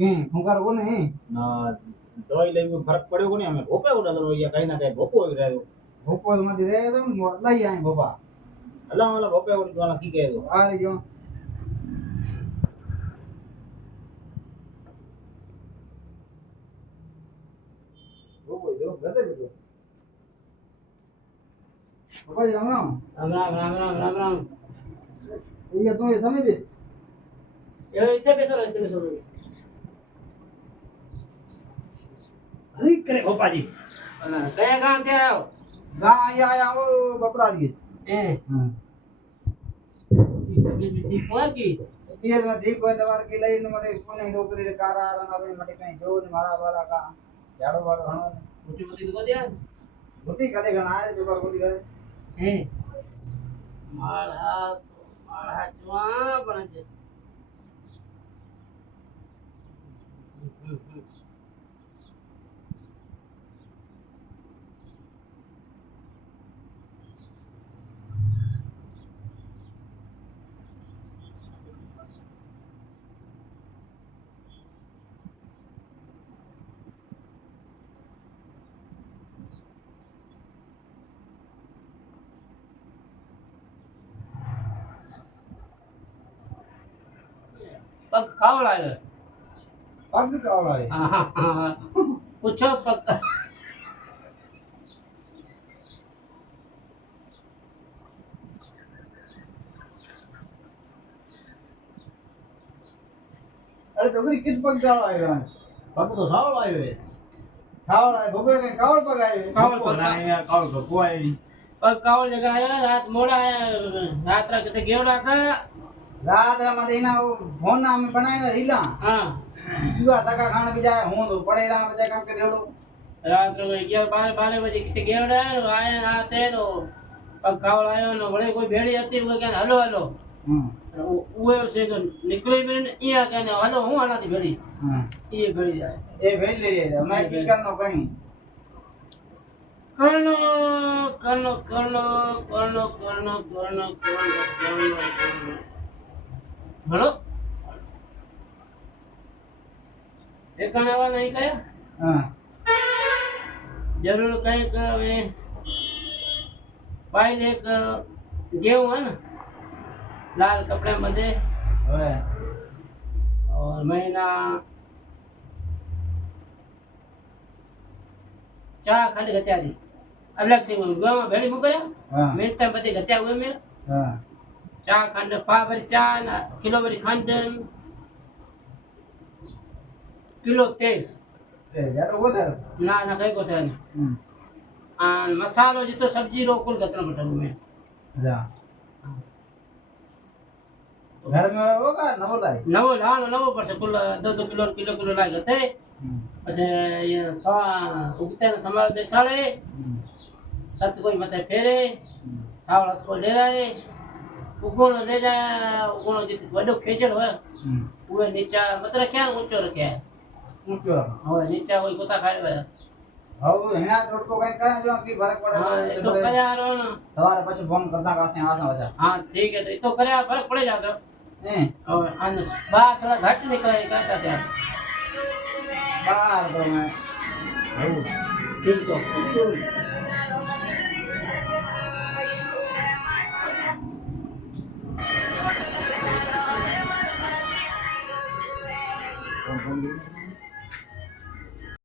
हुंकार कोने ना दवाई लेवी फर्क पड़े कोनी हमें भोपे उड़ा दो या कहीं ना कहीं भोपो हो रहा है भोपो मत रे तो लई आए बाबा अल्लाह वाला भोपे वाला की कह दो आ रे क्यों भोपो जो गदे जो बाबा जी राम राम राम राम राम राम राम राम ये तो ये समय भी ये इतने पैसे अरे करे भोपा जी कया गांव से आयो गाय आया वो बपरा लिए हां ठीक हुआ की ये ना ठीक होय दवार की लई न मरे कोने नौकरी रे कारा रंगा में मटे कहीं जो न मारा वाला का झाड़ो वाड़ो हणो मोटी मोटी तो दिया मोटी कदे गणा है जो पर मोटी करे हैं माळा जुआ पण છે પગ ખાવડા છે पग कावड़ा है પૂછો પગ अरे डोगरी किस पग कावड़ा है पग तो सावल आयो है कावड़ा है भोपे के कावड़ पग आए कावड़ भोपो ना या कावल भोपो आयो नहीं પગ કાવડ જગા આયા રાત મોડા આયા રાત રા કતે ગેવડા था रात रा मदीना वो होना में बनाए ना हिला हां जुआ तका खान भी जाए हो तो पड़े रा बजे का के देड़ो रात रो 11 12 बजे कते गेवड़ा आया रात है नो पग कावડ आयो नो वळे कोई भेड़ी હતી वो કે હલો હલો उहे से निकली भी इया कहने हलो हूं आना थी भेड़ी ये भेड़ी जाए ए भेज ले रे मैं की करनो कहीं करनो करनो करनो करनो करनो करनो करनो करनो बोलो ठिकाना वाला नहीं कया हां जरूर कहीं का वे पाइल एक गेहूं है ना लाल कपड़े में बंधे ओए और महीना 4 खंड गत्या दी अलग से गांव भेड़ी मुकया हां मिलता बदे गत्या हुए में हां 4 खंड पा भरी 4 किलो भरी खंड किलो तेल ए यार वो दर ना ना कई को थे आन मसालो जितो सब्जी रो कुल गतना पसंद में जा घर में होगा नवो लाई नवो लानो नवो पर से कुल 2 किलो किलो किलो लाई गते अच्छा ये सा उगते न संभाल बेसाड़े सत कोई मते फेरे सावड़ा को ले रहे उगोनो ले जा उगोनो जित वडो खेजड़ होय उए नीचा मत रख्या ऊंचो रख्या ऊंचो होय नीचा कोई कोता खाए वे हाउ हेना रोड को कहीं करे जो की फर्क पड़े हां ये तो करया रो ना सवार પછી फोन करता कासे आसा वसा हां ठीक है तो करया फर्क पड़े जातो ए और अन बात थोड़ा घट निकले क्या कहते हैं बाहर तो मैं हाउ ठीक तो फोन